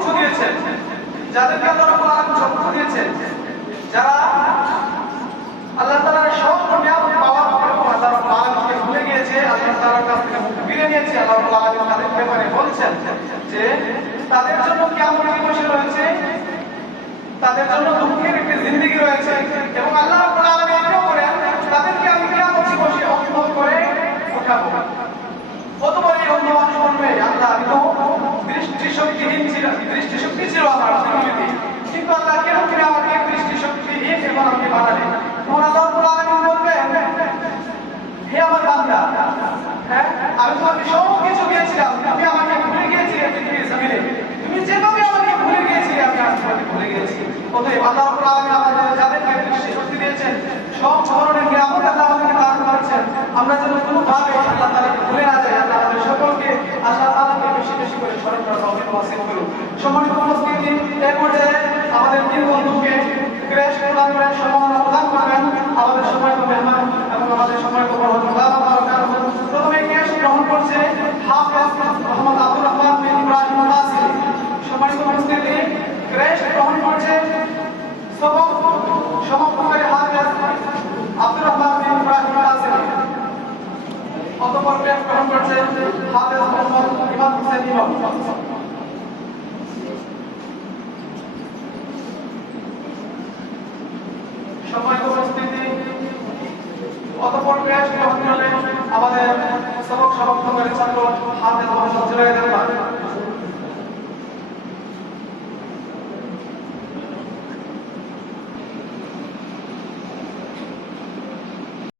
কিছু দিয়েছেন, যাদেরকে আল্লাহ রাব্বুল আলামিন চক্ষু দিয়েছেন, যারা আল্লাহ তাআলার সব নিয়ামত পাওয়ার পরেও আল্লাহ রাব্বুল আলামিনকে ভুলে গিয়েছে, আল্লাহ তাআলার কাছ থেকে মুখ ফিরিয়ে নিয়েছে, আল্লাহ রাব্বুল আলামিন তাদের ব্যাপারে বলছেন যে তাদের জন্য কিয়ামত দিবসে রয়েছে, তাদের জন্য দুঃখের একটি জিন্দেগি রয়েছে। এবং আল্লাহ রাব্বুল আলামিন এটাও বলেন, তাদেরকে আমি কিয়ামত দিবসে অভিভূত করে উঠাবো। কত বড় এই অন্ধ মানুষ বলবে, আল্লাহ আমি তো দৃষ্টিশক্তিহীন ছিলাম, দৃষ্টিশক্তি ছিল আমার পৃথিবীতে, কিন্তু আল্লাহ কেন করে আমাকে দৃষ্টিশক্তিহীন এবং আমাকে বানালেন? তখন আল্লাহ রাব্বুল আলামিন বলবেন, হে আমার বান্দা, হ্যাঁ আমি তোমাকে সব কিছু দিয়েছিলাম, তুমি আমাকে ভুলে গিয়েছিলে পৃথিবীর জমিনে, তুমি যেভাবে আমাকে ভুলে গিয়েছিলে আমি আজ তোমাকে ভুলে গিয়েছি। অতএব আল্লাহ রাব্বুল আলামিন আমাদের যাদেরকে দৃষ্টিশক্তি দিয়েছেন, সব ধরনের নিয়ামত আল্লাহ আমাদেরকে দান করেছেন, আমরা যেন কোনোভাবে আল্লাহ তাআলাকে ভুলে না যাই। আল্লাহ আমাদের সকলকে আল্লাহ তাআলাকে বেশি বেশি করে স্মরণ করার তৌফিক নসিব করুন। সম্মানিত উপস্থিতি, এই পর্যায়ে আমাদের তিন বন্ধুকে ক্রেশ প্রদান করেন, সম্মাননা প্রদান করবেন আমাদের সম্মানিত মেহমান এবং আমাদের সম্মানিত বড়। প্রথমে ক্রেশ গ্রহণ করছে হাফেজ মোহাম্মদ আব্দুর রহমান বিন ইব্রাহিম নাসির। সম্মানিত উপস্থিতি, ক্রেশ গ্রহণ করছে সমাপনকারী হাফেজ আব্দুর রহমান বিন ইব্রাহিম নাসির। অতঃপর ক্রেশ গ্রহণ করছে হাফেজ মোহাম্মদ ইমাম হোসেন ইমাম।